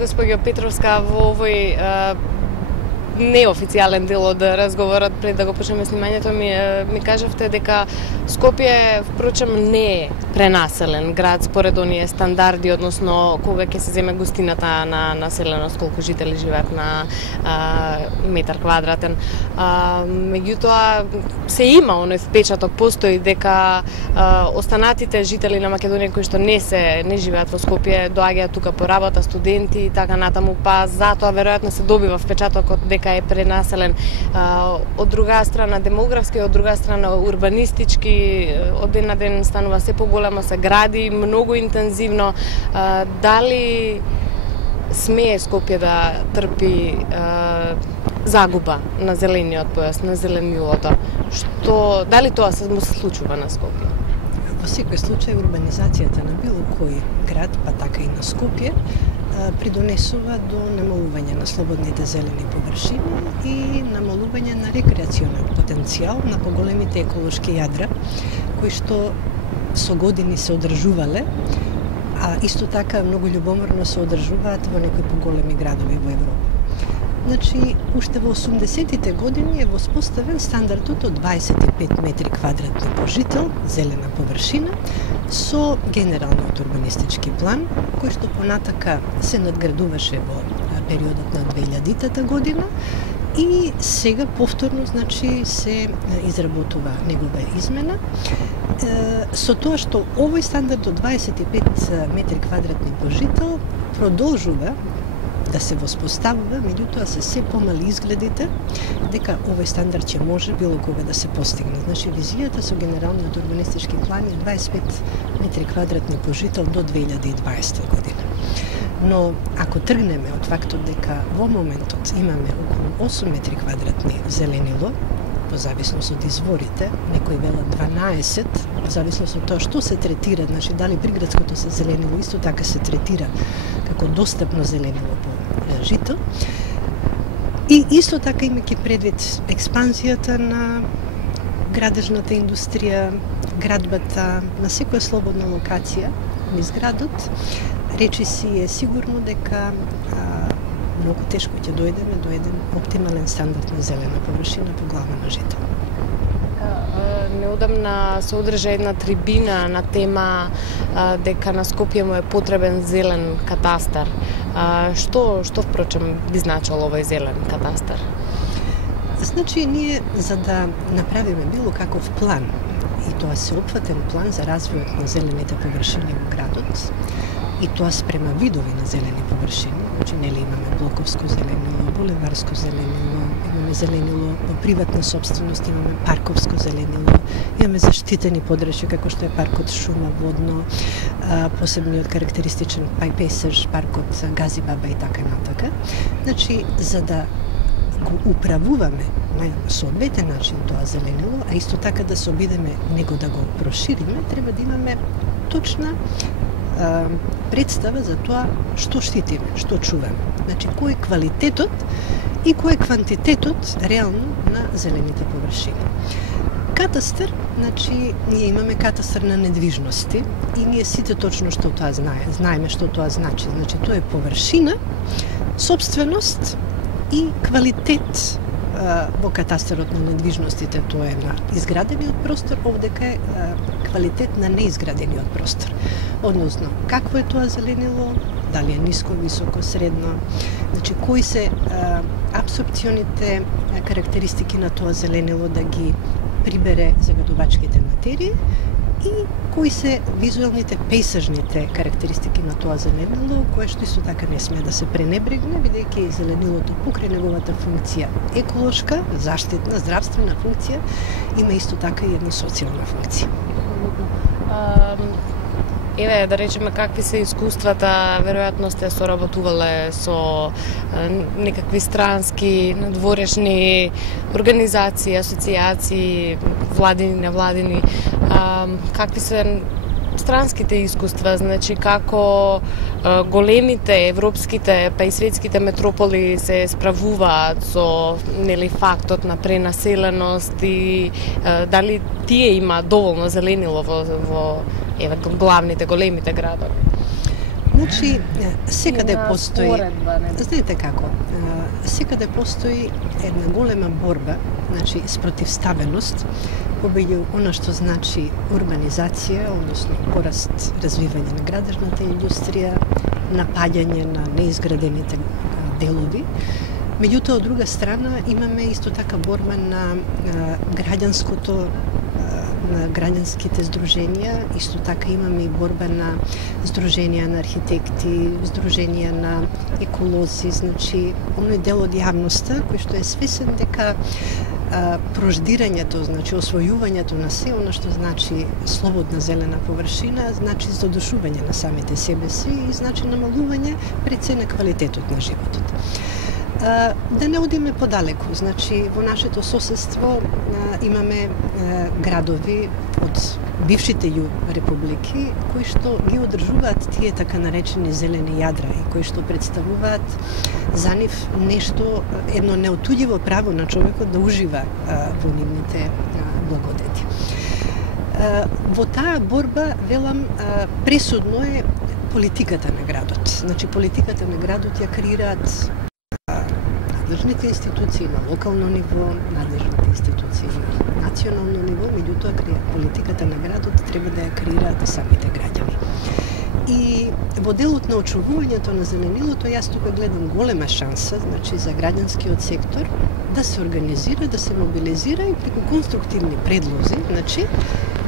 Госпоѓо Петровска, во овој неофицијален дел од разговорот, пред да го почнеме снимањето, ми кажавте дека Скопје, впрочем, не е пренаселен град според оние стандарди, односно кога ќе се земе густината на населеност, колку жители живеат на метар квадратен. Меѓутоа, се има оној впечаток, постои дека останатите жители на Македонија кои што не живеат во Скопје, доаѓаат тука по работа, студенти и така натаму, па затоа веројатно се добива впечатокот дека е пренаселен. Од друга страна демографски, од друга страна урбанистички, од ден на ден станува се поголемо, се гради многу интензивно. Дали смее Скопје да трпи загуба на зелениот појас, на зеленилото? Дали тоа се случува на Скопје? Во секој случај урбанизацијата на било кој град, па така и на Скопје, придонесува до намалување на слободните зелени површини и намалување на рекреационен потенцијал на поголемите еколошки јадра, кои што со години се одржувале, а исто така многу љубоморно се одржуваат во некои поголеми градови во Европа. Значи, уште во 80-тите години е воспоставен стандардот од 25 метри квадратни по жител, зелена површина, со генералниот урбанистички план, кој што понатака се надградуваше во периодот на 2000-та година и сега повторно, значи, се изработува негова измена, со тоа што овој стандард од 25 метри квадратни по жител продолжува да се воспоставува, меѓутоа се помали изгледите дека овој стандард ќе може било кога да се постигне. Значи, визијата со генералниот урбанистички план е 25 метри квадратни по жител до 2020 година. Но ако тргнеме од фактот дека во моментот имаме околу 8 метри квадратни зеленило, во зависност од изворите, некои велат 12, во зависност од тоа што се третира, значи дали приградското се зеленило исто така се третира како достапно зеленило по жител. И исто така имајќи предвид експанзијата на градежната индустрија, градбата, на секоја слободна локација низ градот, речиси е сигурно дека многу тешко ќе дојдеме до еден оптимален стандард на зелена површина по глава на жител. Неодамна се одржа една трибина на тема дека на Скопје му е потребен зелен катастар. Што впрочем би значило овој зелен катастар? Значи, ние за да направиме било каков план, и тоа сеопфатен план за развојот на зелените површини во градот, и тоа спрема видови на зелени површини, значи нели имаме блоковско зеленило, булеварско зеленило, имаме зеленило во приватна собственост, имаме парковско зеленило, имаме заштитени подрачја како што е паркот Шума водно, посебниот карактеристичен пејзаж, паркот Газибаба и така натака. Значи, за да го управуваме на соодветен начин тоа зеленило, а исто така да се обидеме него да го прошириме, треба да имаме точна представа за тоа што штитиме, што чуваме. Значи, кој е квалитетот и кој е квантитетот реално на зелените површини. Катастар, значи, ние имаме катастар на недвижности и ние сите точно што тоа знаеме што тоа значи. Значи, тоа е површина, собственост и квалитет во катастарот на недвижностите, тоа е на изградениот простор, овдека е квалитет на неизградениот простор. Односно, какво е тоа зеленило, дали е ниско, високо, средно, значи кои се абсорпционите карактеристики на тоа зеленило да ги прибере загадувачките материи и кои се визуелните, пејзажните карактеристики на тоа зеленило, кое што исто така не сме да се пренебрегне, бидејќи зеленилото покрај неговата функција еколошка, заштитна, здравствена функција, има исто така и една социјална функција. Еве, да речеме, какви се искуствата, веројатно сте соработувале со некакви странски, надворешни организации, асоциации, владини, невладини. Какви се странските искуства, значи како големите европските па и светските метрополи се справуваат со фактот на пренаселеност и дали тие има доволно зеленило во главните, големите градови? Значи, секаде постои... Споредба, не? Знаете како? Секаде постои една голема борба, значи, спротивставеност помеѓу она што значи урбанизација, односно пораст, развивање на градежната индустрија, напаѓање на неизградените делови. Меѓутоа, од друга страна, имаме исто така борба на граѓанското, на граѓанските здруженија, исто така имаме и борба на здруженија на архитекти, здруженија на еколози, значи, оној дел од јавноста кој што е свесен дека прождирањето, значи освојувањето на се она што значи слободна зелена површина, значи задушување на самите себе си и значи намалување пред се на квалитетот на животот. Да не одиме подалеку, значи во нашето соседство имаме градови од бившите ју републики кои што ги одржуваат тие така наречени зелени јадра и кои што представуваат за нив нешто, едно неотуѓиво право на човекот да ужива во нивните благодети. Во таа борба, велам, пресудно е политиката на градот. Значи, политиката на градот ја креираат надлежните институции на локално ниво, надлежните институции на национално ниво, меѓутоа политиката на градот треба да ја креираат самите граѓани. И во делот на очувувањето на зеленилото, јас тука гледам голема шанса, значи, за граѓанскиот сектор да се организира, да се мобилизира и преку конструктивни предлози, значи,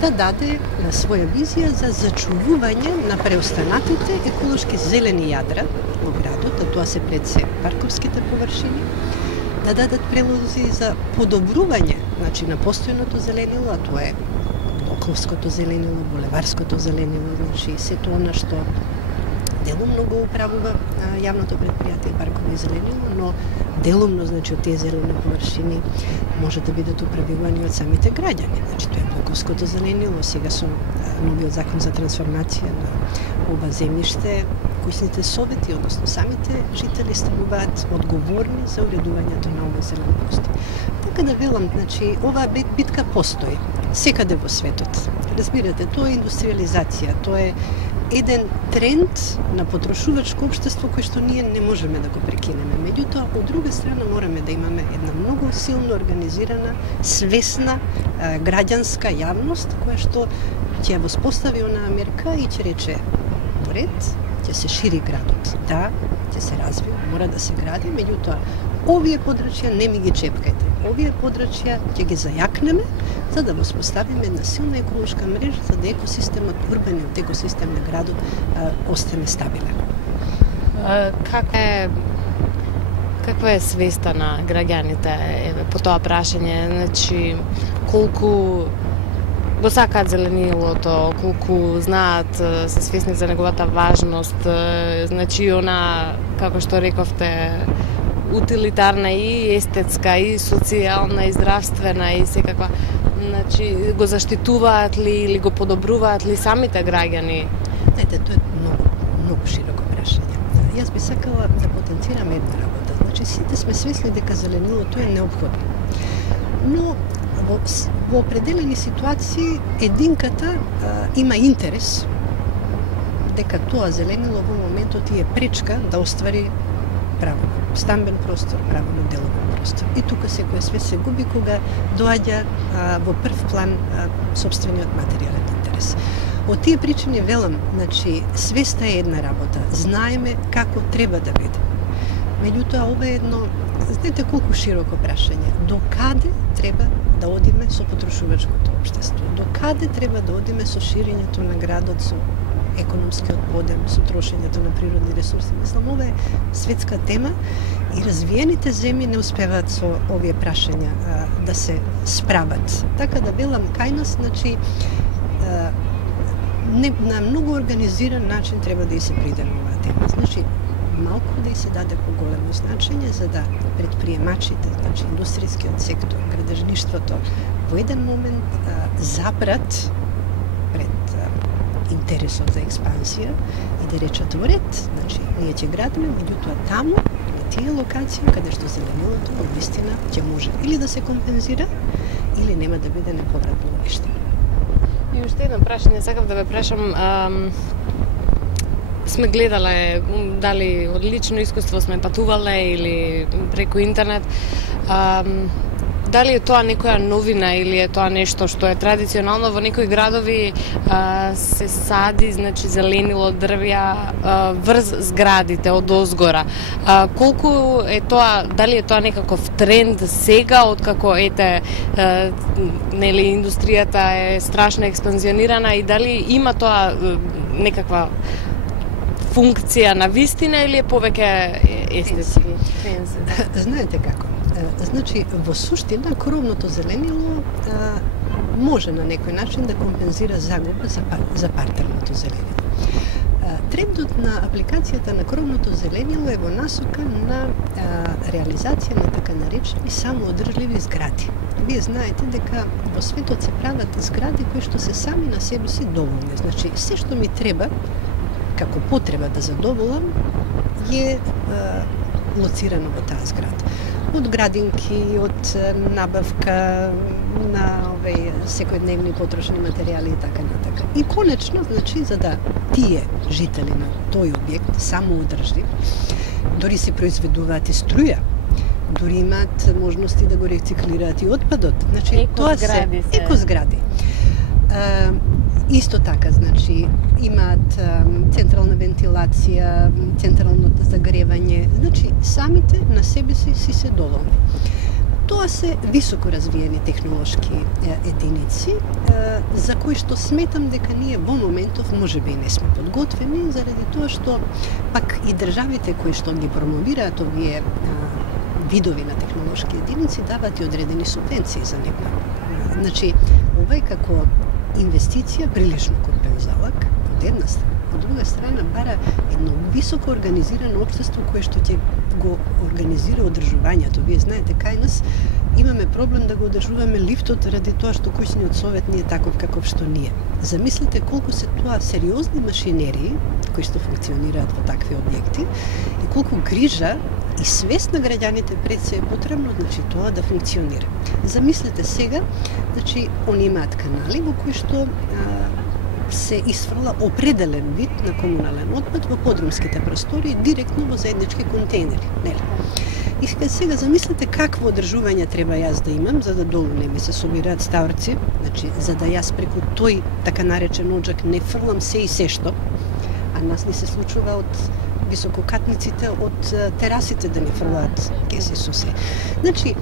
да даде на своја визија за зачувување на преостанатите еколошки зелени јадра во градот, а тоа се пред се парковските површини, да дадат предлози за подобрување, значи, на постојното зеленило, а тоа е Блоковското зеленило, Булеварското зеленило, значи сето она што делумно го управува јавното претпријатие паркови зеленило, но делумно, значи, од тие зелени површини може да бидат управувани од самите граѓани. Значи, тоа е Блоковското зеленило, сега со новиот закон за трансформација на ова земјиште, кујсните совети, односно самите жители стануваат одговорни за уредувањето на овој зелен простор. Така да велам, значи, оваа битка постои секаде во светот. Разбирате, тоа е индустриализација, тоа е еден тренд на потрошувачко општество кој што ние не можеме да го прекинеме. Меѓутоа, од друга страна мораме да имаме една многу силно организирана, свесна граѓанска јавност која што ќе ја воспостави онаа мерка и ќе рече во ред, ќе се шири градот. Да, ќе се развива, мора да се гради, меѓутоа овие подрачја не ми ги чепкајте. Овие подрачја ќе ги зајакнеме за да воспоставиме една силна еколошка мрежа за да екосистемот, урбаниот екосистем на градот остане стабилен. Каква е свеста на граѓаните по тоа прашање? Значи, колку го сакаат зеленилото, колку знаат, се свесни за неговата важност, значи она, како што рековте, утилитарна и естетска, и социјална, и здравствена, и секаква. Значи, го заштитуваат ли или го подобруваат ли самите граѓани? Знаете, тоа е многу широко прашање. Јас би сакала да потенцирам една работа. Значи, сите сме свесни дека зеленилото е неопходно. Но во определени ситуации единката има интерес дека тоа зеленило во моментот е пречка да оствари право на стамбен простор, право на деловен простор. И тука секоја свест се губи кога доаѓа во прв план сопствениот материјален интерес. Од тие причини велам, значи, свеста е една работа, знаеме како треба да биде. Меѓутоа, ова е едно, знаете колку широко прашање, до каде треба да одиме со потрошувачкото општество, до каде треба да одиме со ширењето на градот, со економскиот подем, со трошењето на природни ресурси. Мислам, ова е светска тема и развиените земји не успеваат со овие прашања да се справат. Така да велам кај нас, значи, на многу организиран начин треба да и се приде на оваа тема. Значи, малку да и се даде поголемо значење за да предприемачите, значи индустријскиот сектор, градежништвото, во еден момент запрат пред интересот за експансија и да речат во ред, значи ние ќе градиме, меѓутоа таму на тие локации каде што зеленилото навистина ќе може или да се компензира или нема да биде неповратно уништено. И уште едно прашање, сакав да ве прашам, сме гледале дали од лично искуство сме патувале или преку интернет. Дали е тоа некоја новина или е тоа нешто што е традиционално во некои градови се сади, значи зеленило дрвја врз зградите од озгора. Колку е тоа, дали е тоа некаков тренд сега откако нели индустријата е страшно експанзионирана и дали има тоа некаква функција на вистина или е повеќе естетски? Знаете како? Значи, во суштина, кровното зеленило може на некој начин да компензира загуба за партерното зеленило. Трендот на апликацијата на кровното зеленило е во насока на реализација на така наречени самоодржливи згради. Вие знаете дека во светот се прават згради кои што се сами на себе си доволни. Значи, се што ми треба, како потреба да задоволам, е лоцирано во таа зграда. Од градинки, од набавка на секојдневни потрошни материјали и така натака. И конечно, значи, за да тие жители на тој објект самоодржливи, дори се произведуваат и струја, дури имаат можности да го рециклираат и отпадот. Значи, тоа се екозгради. Исто така, значи, имаат централна вентилација, централно загревање, значи, самите на себе си се доволни. Тоа се високо развиени технолошки единици, за кои што сметам дека ние во моментов можеби не сме подготвени, заради тоа што пак и државите кои што ги промовираат овие видови на технолошки единици даваат и одредени субвенции за нив. Значи, овај како инвестиција прилично купен залак, од една страна. Од друга страна, бара едно високо организирано општество кое што ќе го организира одржувањето. Вие знаете, кај нас имаме проблем да го одржуваме лифтот ради тоа што куќниот совет не е таков каков што ние. Замислите колку се тоа сериозни машинерии кои што функционираат во такви објекти и колку грижа и свест на граѓаните пред се е потребно, значи, тоа да функционира. Замислете сега, значи, они имаат канали во кои што се исфрла определен вид на комунален отпад во подрумските простори директно во заеднички контейнери, нели? И сега замислете какво одржување треба јас да имам за да долу не ми се собираат ставрци, значи за да јас преку тој така наречен оджак не фрлам се и се што, а нас ни се случува од висококатниците, од терасите да ни фрлаат кеси со се. Значи,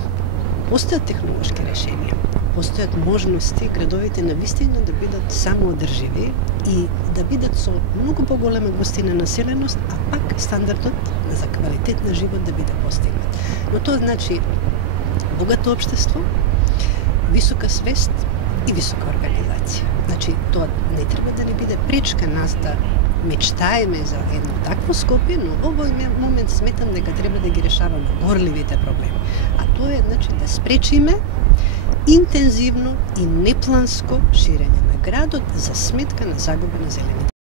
постојат технолошки решенија, постојат можности градовите навистина да бидат самоодрживи и да бидат со многу поголема густина населеност, а пак стандардот за квалитет на живот да биде постигнат. Но тоа значи богато општество, висока свест и висока организација. Значи, тоа не треба да ни биде пречка нас да мечтаеме за едно такво Скопје, но во овој момент сметам дека треба да ги решаваме горливите проблеми. А тоа е, значи, да спречиме интензивно и непланско ширење на градот за сметка на загуба на зелените